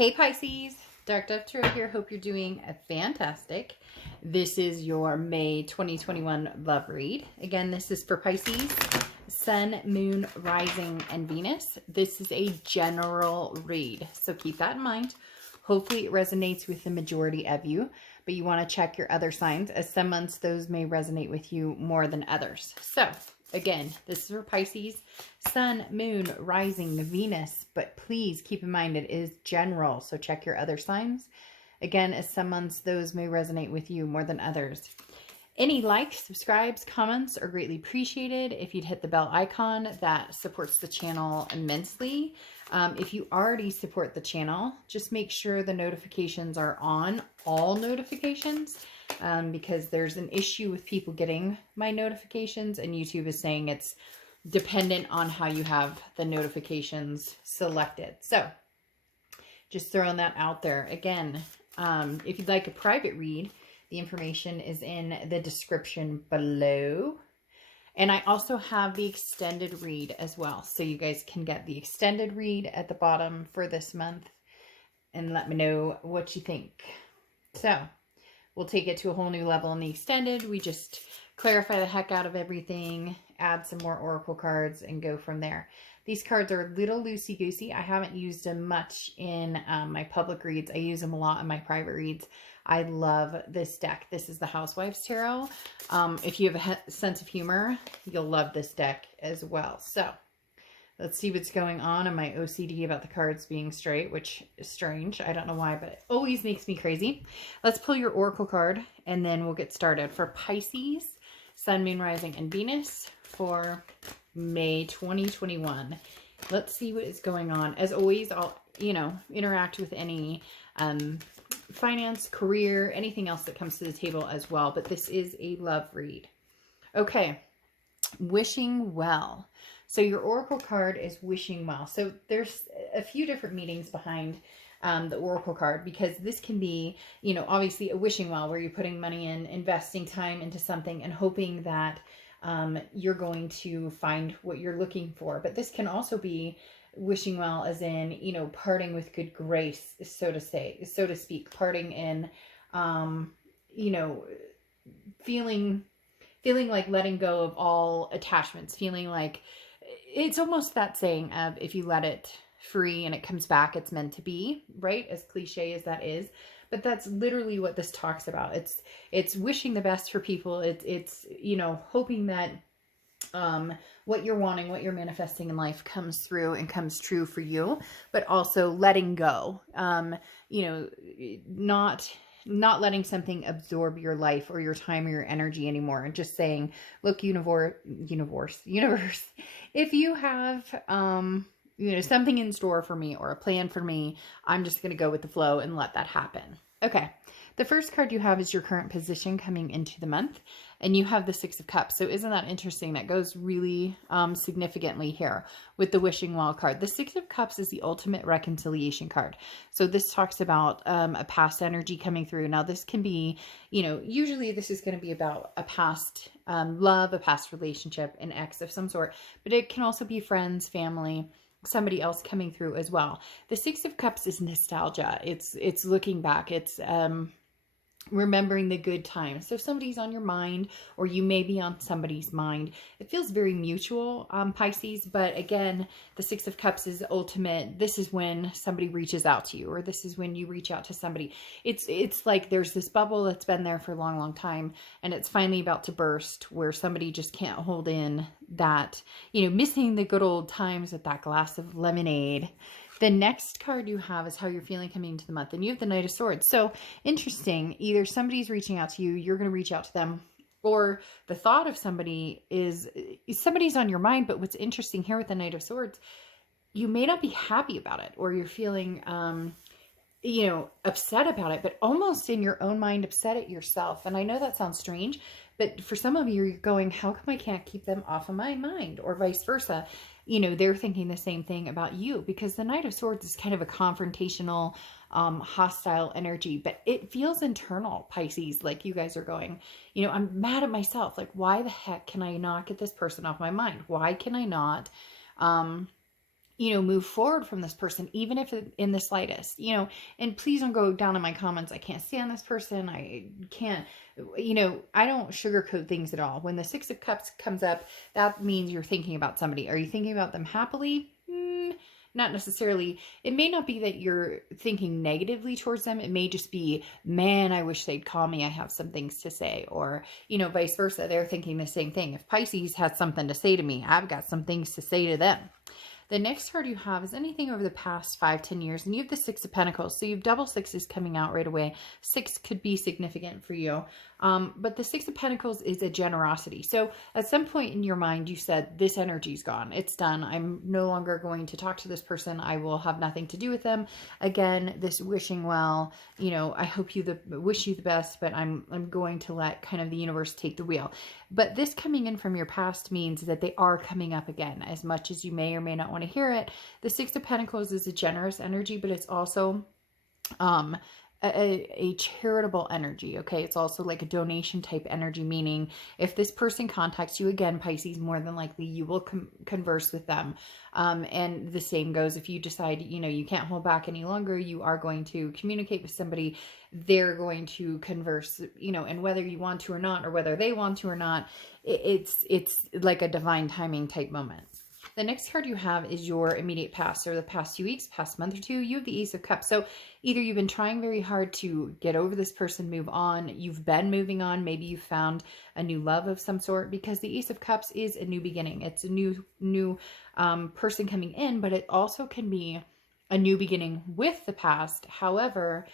Hey Pisces, Dark Dove Tarot here. Hope you're doing fantastic. This is your May 2021 love read. Again, this is for Pisces, Sun, Moon, Rising, and Venus. This is a general read, so keep that in mind. Hopefully it resonates with the majority of you, but you want to check your other signs, as some months those may resonate with you more than others. So again, this is for Pisces, Sun, Moon, Rising, Venus, but please keep in mind it is general, so check your other signs. Again, as some months those may resonate with you more than others. Any likes, subscribes, comments are greatly appreciated. If you'd hit the bell icon, that supports the channel immensely. If you already support the channel, just make sure the notifications are on, all notifications, because there's an issue with people getting my notifications, and YouTube is saying it's dependent on how you have the notifications selected. So just throwing that out there. Again, if you'd like a private read, the information is in the description below. And I also have the extended read as well. So you guys can get the extended read at the bottom for this month and let me know what you think. So we'll take it to a whole new level in the extended. We just clarify the heck out of everything, add some more oracle cards, and go from there. These cards are a little loosey-goosey. I haven't used them much in my public reads. I use them a lot in my private reads. I love this deck. This is the Housewives Tarot. If you have a sense of humor, you'll love this deck as well. So let's see what's going on in my OCD about the cards being straight, which is strange. I don't know why, but it always makes me crazy. Let's pull your oracle card, and then we'll get started. For Pisces, Sun, Moon, Rising, and Venus for May 2021. Let's see what is going on. As always, I'll, interact with any finance, career, anything else that comes to the table as well. But this is a love read. Okay. Wishing well. So your oracle card is wishing well. So there's a few different meanings behind the oracle card, because this can be, obviously a wishing well where you're putting money in, investing time into something and hoping that you're going to find what you're looking for. But this can also be wishing well as in, parting with good grace, so to speak, parting in, feeling like letting go of all attachments, feeling like it's almost that saying of, if you let it free and it comes back, it's meant to be, right? As cliche as that is. But that's literally what this talks about. It's wishing the best for people. It's hoping that what you're wanting, what you're manifesting in life comes through and comes true for you, but also letting go. Not letting something absorb your life or your time or your energy anymore, and just saying, look, universe, if you have something in store for me or a plan for me, I'm just going to go with the flow and let that happen. Okay. The first card you have is your current position coming into the month, and you have the Six of Cups. So isn't that interesting? That goes really significantly here with the wishing well card. The Six of Cups is the ultimate reconciliation card. So this talks about a past energy coming through. Now this can be, usually this is going to be about a past love, a past relationship, an ex of some sort, but it can also be friends, family, somebody else coming through as well. The Six of Cups is nostalgia. It's looking back. It's remembering the good times. So if somebody's on your mind, or you may be on somebody's mind, it feels very mutual, Pisces. But again, the Six of Cups is ultimate. This is when somebody reaches out to you, or this is when you reach out to somebody. It's like there's this bubble that's been there for a long, long time, and it's finally about to burst, where somebody just can't hold in that, missing the good old times with that glass of lemonade. The next card you have is how you're feeling coming into the month, and you have the Knight of Swords. So interesting, either somebody's reaching out to you, you're going to reach out to them, or the thought of somebody is somebody's on your mind. But what's interesting here with the Knight of Swords, you may not be happy about it, or you're feeling, upset about it, but almost in your own mind upset at yourself. And I know that sounds strange, but for some of you, you're going, how come I can't keep them off of my mind? Or vice versa. They're thinking the same thing about you, because the Knight of Swords is kind of a confrontational, hostile energy, but it feels internal, Pisces. Like you guys are going, I'm mad at myself. Like, why the heck can I not get this person off my mind? Why can I not, move forward from this person, even if in the slightest, and please don't go down in my comments, I can't stand this person, I can't, I don't sugarcoat things at all. When the Six of Cups comes up, that means you're thinking about somebody. Are you thinking about them happily? Not necessarily. It may not be that you're thinking negatively towards them. It may just be, man, I wish they'd call me. I have some things to say. Or, vice versa. They're thinking the same thing. If Pisces has something to say to me, I've got some things to say to them. The next card you have is anything over the past 5-10 years, and you have the Six of Pentacles. So you have double sixes coming out right away. 6 could be significant for you. But the Six of Pentacles is a generosity. So at some point in your mind, you said, this energy's gone. It's done. I'm no longer going to talk to this person. I will have nothing to do with them. Again, this wishing well, I hope wish you the best, but I'm going to let kind of the universe take the wheel. But this coming in from your past means that they are coming up again. As much as you may or may not want to hear it, the Six of Pentacles is a generous energy, but it's also a charitable energy. Okay, it's also like a donation type energy, meaning if this person contacts you again, Pisces, more than likely you will converse with them. And the same goes if you decide you can't hold back any longer, you are going to communicate with somebody. They're going to converse, and whether you want to or not, or whether they want to or not, it's like a divine timing type moment. The next card you have is your immediate past, or the past few weeks, past month or two. You have the Ace of Cups. So either you've been trying very hard to get over this person, move on. You've been moving on. Maybe you found a new love of some sort, because the Ace of Cups is a new beginning. It's a new person coming in, but it also can be a new beginning with the past. However,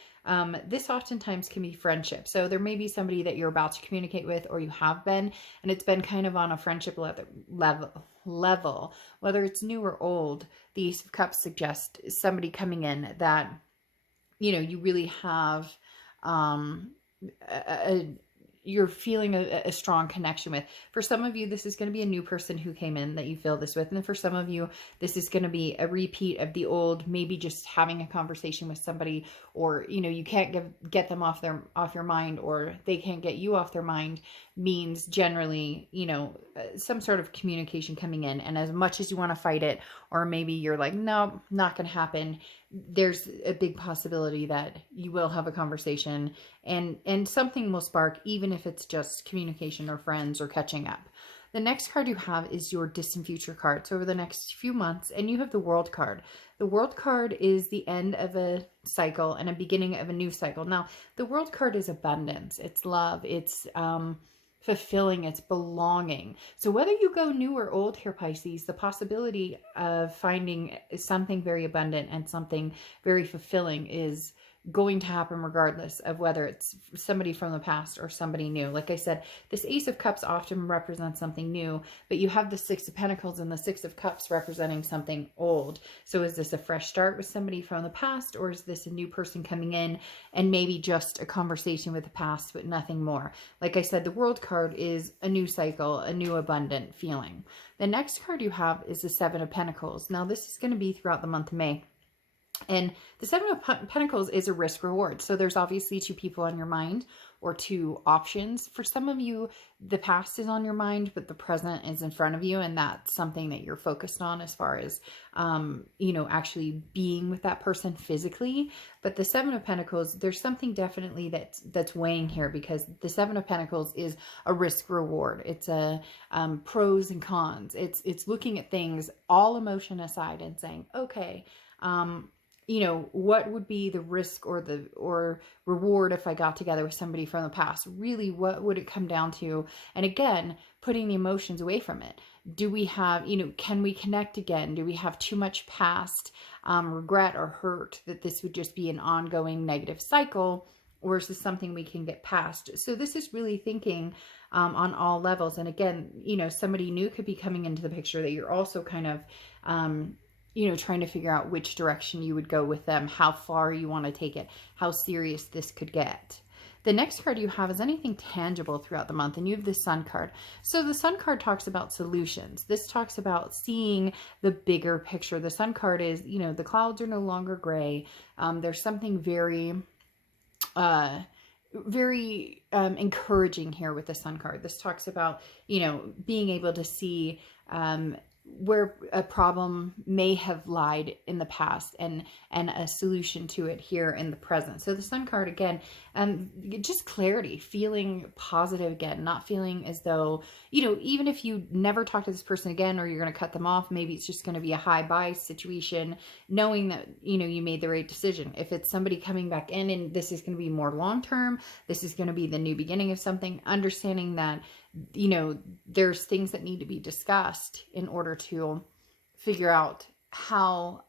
this oftentimes can be friendship. So there may be somebody that you're about to communicate with, or you have been, and it's been kind of on a friendship level, whether it's new or old. The Ace of Cups suggests somebody coming in that, you really have, you're feeling a strong connection with. For some of you, this is going to be a new person who came in that you feel this with. And for some of you, this is going to be a repeat of the old, maybe just having a conversation with somebody, or, you can't get them off your mind, or they can't get you off their mind, means generally, some sort of communication coming in. And as much as you want to fight it, or maybe you're like, no, not going to happen, there's a big possibility that you will have a conversation and something will spark, even if it's just communication or friends or catching up. The next card you have is your distant future card. So over the next few months, and you have the World card. The World card is the end of a cycle and a beginning of a new cycle. Now, the World card is abundance. It's love. It's fulfilling, it's belonging. So whether you go new or old here, Pisces, the possibility of finding something very abundant and something very fulfilling is going to happen regardless of whether it's somebody from the past or somebody new. Like I said, this Ace of Cups often represents something new, but you have the Six of Pentacles and the Six of Cups representing something old. So is this a fresh start with somebody from the past, or is this a new person coming in and maybe just a conversation with the past, but nothing more? Like I said, the World card is a new cycle, a new abundant feeling. The next card you have is the Seven of Pentacles. Now this is going to be throughout the month of May. And the Seven of Pentacles is a risk reward. So there's obviously two people on your mind, or two options. For some of you, the past is on your mind, but the present is in front of you. And that's something that you're focused on as far as, actually being with that person physically. But the Seven of Pentacles, there's something definitely that's weighing here, because the Seven of Pentacles is a risk reward. It's a pros and cons. It's looking at things, all emotion aside, and saying, okay, what would be the risk or reward if I got together with somebody from the past? Really, what would it come down to? And again, putting the emotions away from it. Do we have, can we connect again? Do we have too much past regret or hurt that this would just be an ongoing negative cycle? Or is this something we can get past? So this is really thinking on all levels. And again, somebody new could be coming into the picture that you're also kind of, trying to figure out which direction you would go with them, how far you want to take it, how serious this could get. The next card you have is anything tangible throughout the month, and you have the Sun card. So the Sun card talks about solutions. This talks about seeing the bigger picture. The Sun card is, the clouds are no longer gray. There's something very encouraging here with the Sun card. This talks about, being able to see where a problem may have lied in the past, and a solution to it here in the present. So the Sun card again, just clarity, feeling positive again, not feeling as though, you know, even if you never talk to this person again, or you're going to cut them off, maybe it's just going to be a high bye situation, knowing that, you know, you made the right decision. If it's somebody coming back in and this is going to be more long term, this is going to be the new beginning of something, understanding that, you know, there's things that need to be discussed in order to figure out how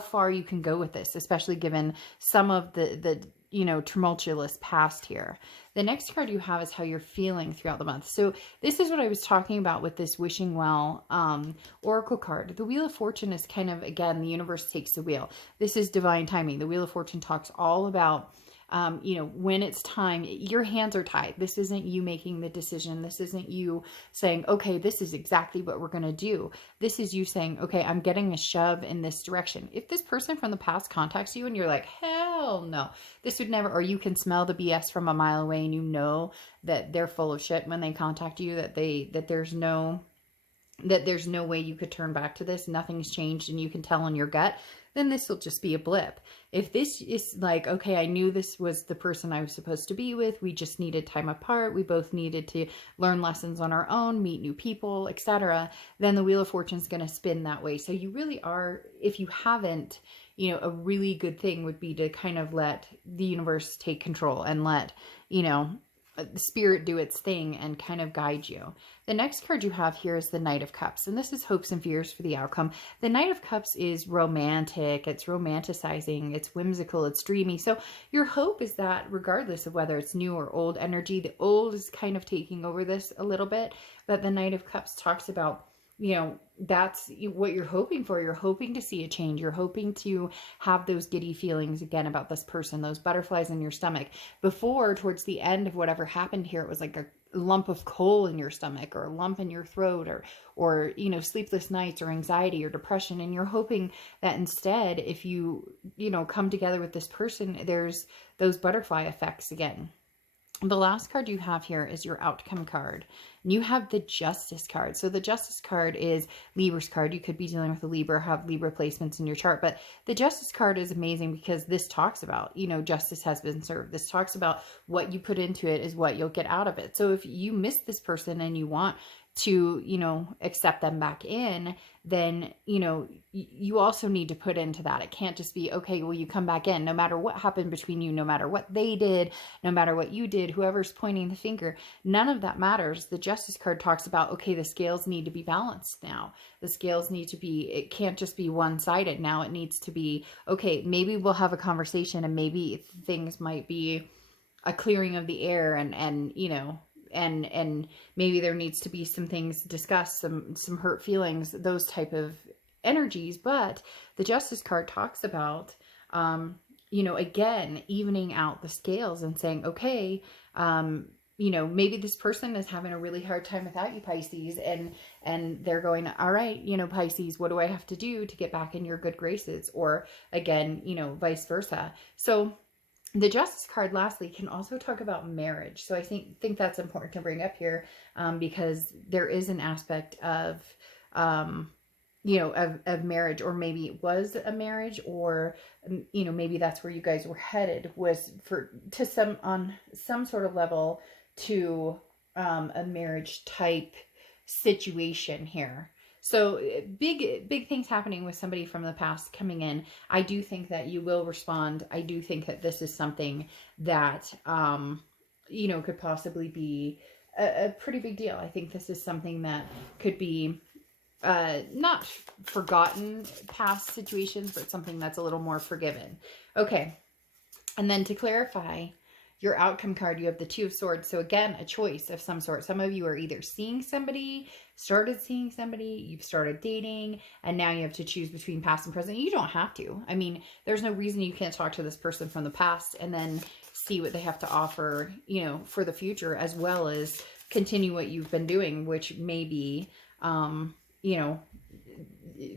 far you can go with this, especially given some of the you know, tumultuous past here. The next card you have is how you're feeling throughout the month. So this is what I was talking about with this wishing well oracle card. The Wheel of Fortune is kind of, again, the universe takes the wheel. This is divine timing. The Wheel of Fortune talks all about you know, when it's time, your hands are tied. This isn't you making the decision. This isn't you saying, okay, this is exactly what we're going to do. This is you saying, okay, I'm getting a shove in this direction. If this person from the past contacts you and you're like, hell no, this would never, or you can smell the BS from a mile away and you know that they're full of shit when they contact you, that there's no way you could turn back to this, nothing's changed, and you can tell in your gut, then this will just be a blip. If this is like, okay, I knew this was the person I was supposed to be with, we just needed time apart, we both needed to learn lessons on our own, meet new people, etc., then the Wheel of Fortune is going to spin that way. So you really are, if you haven't, you know, a really good thing would be to kind of let the universe take control and let, you know, the spirit do its thing and kind of guide you. The next card you have here is the Knight of Cups, and this is hopes and fears for the outcome. The Knight of Cups is romantic, it's romanticizing, it's whimsical, it's dreamy. So your hope is that regardless of whether it's new or old energy, the old is kind of taking over this a little bit, but the Knight of Cups talks about, you know, that's what you're hoping for. You're hoping to see a change. You're hoping to have those giddy feelings again about this person, those butterflies in your stomach. Before, towards the end of whatever happened here, it was like a lump of coal in your stomach, or a lump in your throat, or you know, sleepless nights, or anxiety, or depression. And you're hoping that instead, if you know, come together with this person, there's those butterfly effects again. The last card you have here is your outcome card. And you have the Justice card. So the Justice card is Libra's card. You could be dealing with a Libra, have Libra placements in your chart. But the Justice card is amazing because this talks about, you know, justice has been served. This talks about what you put into it is what you'll get out of it. So if you miss this person and you want to, you know, accept them back in, then, you know, you also need to put into that. It can't just be, okay, well, you come back in, no matter what happened between you, no matter what they did, no matter what you did, whoever's pointing the finger, none of that matters. The Justice card talks about, okay, the scales need to be balanced now. The scales need to be, it can't just be one-sided now. It needs to be, okay, maybe we'll have a conversation and maybe things might be a clearing of the air and you know, and maybe there needs to be some things discussed, some hurt feelings, those type of energies. But the Justice card talks about, you know, again, evening out the scales and saying, okay, you know, maybe this person is having a really hard time without you, Pisces, and they're going, all right, you know, Pisces, what do I have to do to get back in your good graces? Or again, you know, vice versa. So the Justice card, lastly, can also talk about marriage. So I think that's important to bring up here, because there is an aspect of, you know, of marriage, or maybe it was a marriage, or, you know, maybe that's where you guys were headed, was on some sort of level to a marriage type situation here. So big things happening with somebody from the past coming in. I do think that you will respond. I do think that this is something that, you know, could possibly be a pretty big deal. I think this is something that could be not forgotten past situations, but something that's a little more forgiven. Okay. And then to clarify your outcome card, you have the Two of Swords. So again, a choice of some sort. Some of you are either seeing somebody, started seeing somebody, you've started dating, and now you have to choose between past and present. You don't have to. I mean, there's no reason you can't talk to this person from the past and then see what they have to offer, you know, for the future, as well as continue what you've been doing, which may be, you know,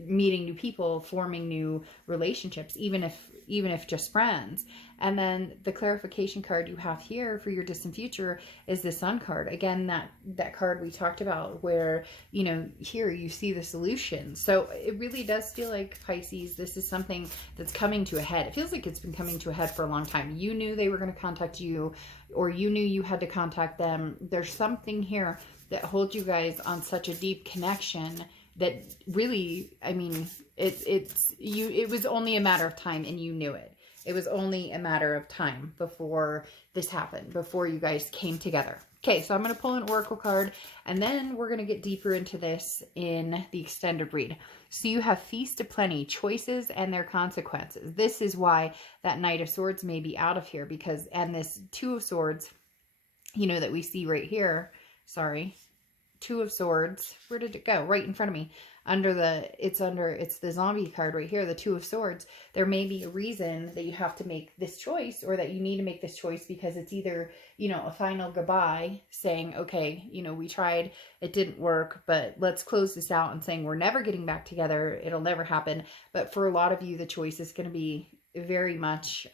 meeting new people, forming new relationships, even if even if just friends. And then the clarification card you have here for your distant future is the Sun card. Again, that card we talked about where, you know, here you see the solution. So it really does feel like, Pisces, this is something that's coming to a head. It feels like it's been coming to a head for a long time. You knew they were going to contact you, or you knew you had to contact them. There's something here that holds you guys on such a deep connection that really, I mean, it was only a matter of time, and you knew it. It was only a matter of time before this happened, before you guys came together. Okay, so I'm going to pull an oracle card, and then we're going to get deeper into this in the extended read. So you have Feast of Plenty, choices and their consequences. This is why that Knight of Swords may be out of here, because, and this Two of Swords, you know, that we see right here, sorry, Two of Swords, where did it go? Right in front of me. It's the zombie card right here, the Two of Swords. There may be a reason that you have to make this choice, or that you need to make this choice, because it's either, you know, a final goodbye, saying, okay, you know, we tried, it didn't work, but let's close this out, and saying we're never getting back together, it'll never happen. But for a lot of you, the choice is going to be very much,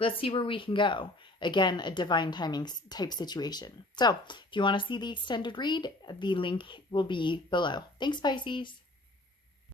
let's see where we can go. Again, a divine timing type situation. So if you want to see the extended read, the link will be below. Thanks, Pisces.